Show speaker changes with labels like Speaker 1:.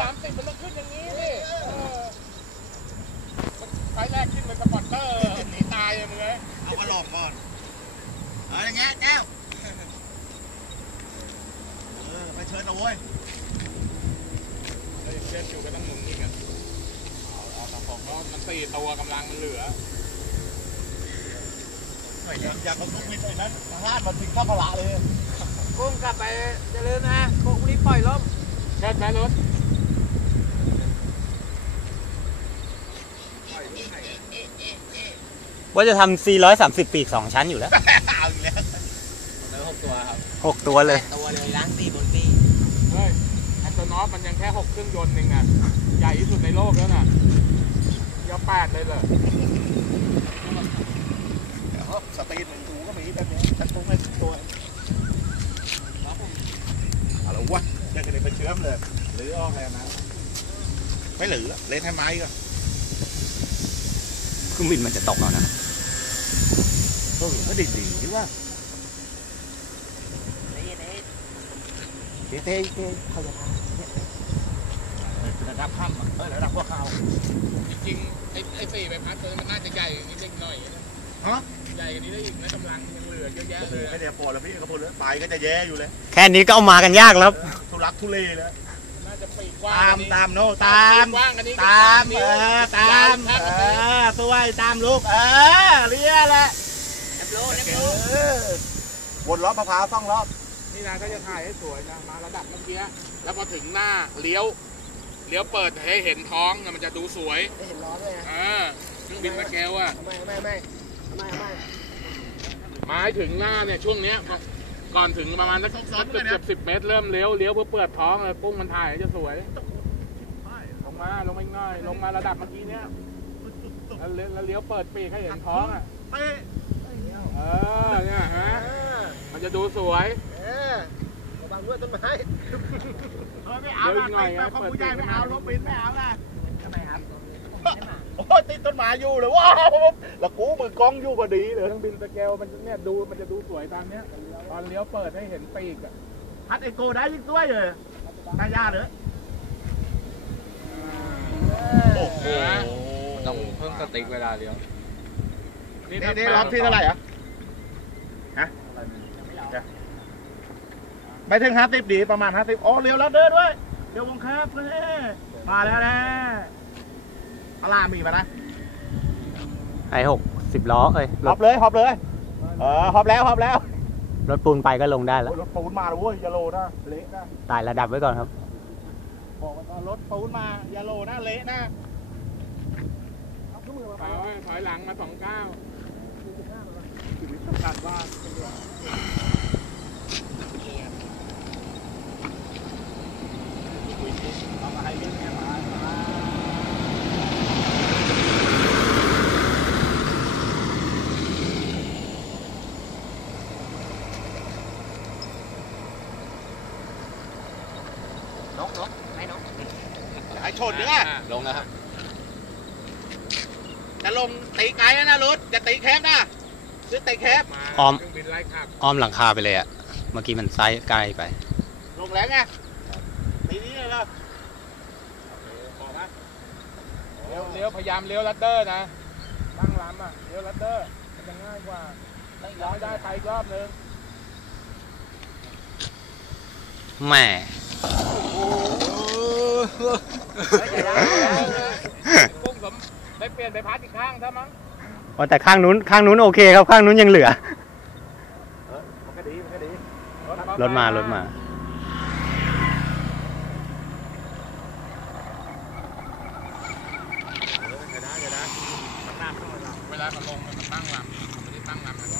Speaker 1: สามสิบมันต้องขึ้นอย่างนี้ดิไฟแรกขึ้นเป็นสปอร์ตเตอร์
Speaker 2: หนีตายเลย
Speaker 3: มึงเอามาหลอกก่อนอะไรเงี้ยแก้วเออไปเชิญนะโว้ย
Speaker 4: เชิญอยู่ก็ต้องหมุนนี่กัน เอาเอาตาปองเพราะมันตีตัวกำลังมันเหลือ
Speaker 1: ยากระตุกมีใจนั้นห้ามมาถึงข้าวปลาเลย
Speaker 5: กุ้งกลับไปจะลืมนะกุ้งนี้ปล่อยล้ม
Speaker 4: แค่แม่รถ
Speaker 6: ว่าจะทำ430 ปีก2ชั้นอยู่แล้ว เอาอีกแล้
Speaker 4: ว6ตัวครั
Speaker 6: บ 6 ตัวเลย
Speaker 7: ตัวเลยล้างตีบนตี
Speaker 4: เฮ้ยแอตโตนอมันยังแค่6เครื่องยนต์เองอ่ะใหญ่ที่สุดในโลกแล้วน่ะเยอะ8เลยเหรอเ
Speaker 1: ลยอหรือเอ้อแพนนะ ไม่หรือเล่นให้ไม้ก็
Speaker 6: ครื่องบินมันจะตกแล้วนะ
Speaker 1: เออก็ดีดีดีว่าเต้เต้เต้เขาจะทำระดับข้ามเออระดับพวกเขา
Speaker 4: จริงไอ้ไอ้เฟย์ใบพัดเออมันน่าจะใหญ่นิดนหน่อยฮะใหญ่แค่นี้ได้อีกตะกำลังยังเหลือเยอะแยะเล
Speaker 1: ย ไม่ได้พอแล้วพี่ก็พอแล้วไปก็จะแย่อยู่เลย
Speaker 6: แค่นี้ก็เอามากันยากแล้ว
Speaker 1: ทุรักทุเลแล้ว
Speaker 4: น่าจะปีกว้
Speaker 3: างตามตามโน่ตามตามเออตามเออไปตามลูกเออเรียแหละ
Speaker 7: แอบลูกแอบลูก
Speaker 1: วนล้อมะพร้าวต้องรอบ
Speaker 4: นี่นะก็จะถ่ายให้สวยนะมาระดับเมื่อกี้แล้วพอถึงหน้าเลี้ยวเลี้ยวเปิดให้เห็นท้องมันจะดูสวยเห็นล้อด้วยอ่ะขึ้นบินมาแก้วอ่ะ
Speaker 5: ไม่ไม่ไม่ไม่ไม่
Speaker 4: ไมาให้ถึงหน้าเนี่ยช่วงเนี้ยก่อนถึงประมาณนั้นสักเกือบสิบเมตรเริ่มเลี้ยวเลี้ยวเพื่อเปิดท้องเลยปุ้งมันถ่ายจะสวยลงมาลงไปง่ายลงมาระดับเมื่อกี้เนี้ยแล้วเลี้ยวเปิดปีกให้เห็นท้องอ่ะเป๊ะเออ เนี่ยฮะมันจะดูสวย
Speaker 1: เออบางเพื่อนต้นไม้เออไม่เอาละหน่อยไปขอบุญใหญ่ไม่เอาลบปีนไม่เอาละทำไมครับโอ้ยติดต้นไม้อยู่เลยว้าวแล้วกูมือกล้องอยู่พอดีเลยทั้งบินตะแกวมันเนี่ยดูมันจะดูสวยตามเนี้ย ตอนเลี้ยวเปิดให้เห็นปีกอ่ะพัดเอโกได้ยิ่งด้วยเลยนายาเหรอ
Speaker 4: โอ้โห
Speaker 8: สติ๊กเวลาเลียว
Speaker 1: นี่นี่รับที่เท่าไหร่อ่ะ ฮะไปถึงห้าสิบดีประมาณห้าสิบโอ้เร็วแล้วเดินด้วยเร็ววงครับเมาแล้วนะอลามีมานะ
Speaker 6: ไอหกสิบล้อเอ้ย
Speaker 3: ฮอบเลยฮอบเลย เออฮอบแล้วฮอบแล้ว
Speaker 6: รถปูนไปก็ลงได้แล้ว
Speaker 1: รถปูนมาแลเว้ยยาโลนะเละนะ
Speaker 6: ตายระดับไว้ก่อนครับ
Speaker 1: บอกว่ารถปูนมายาโลนะเละนะ
Speaker 4: ถอยหลัง มาสองเก้าคาดว่า
Speaker 1: โชนเนื้อลงนะครับจะลงตีไกลนะรถจะตีแคบนะซื้อตีแคบ
Speaker 6: อ้อมอ้อมหลังคาไปเลยอะเมื่อกี้มันไซส์ใกลไป
Speaker 1: ลงแรงไงตีนี้เลยเหรอ
Speaker 4: เลี้ยวพยายามเลี้ยวลัดเตอร์นะตั้งล้ำอ่ะเลี้ยวลัดเตอร์
Speaker 5: มันจะง่ายกว่าร้อยได้ไปอรอบนึง
Speaker 1: แ
Speaker 4: หม่ไปเปลี่ยนไปพัดอีกข้างซะมั้ง
Speaker 6: โอแต่ข้างนู้น ข้างนู้นโอเคครับ ข้างนู้นยังเหลือรถมา รถมา
Speaker 4: เวลาเขาลงมันตั้งลำมันไม่ได้ตั้งลำเลยา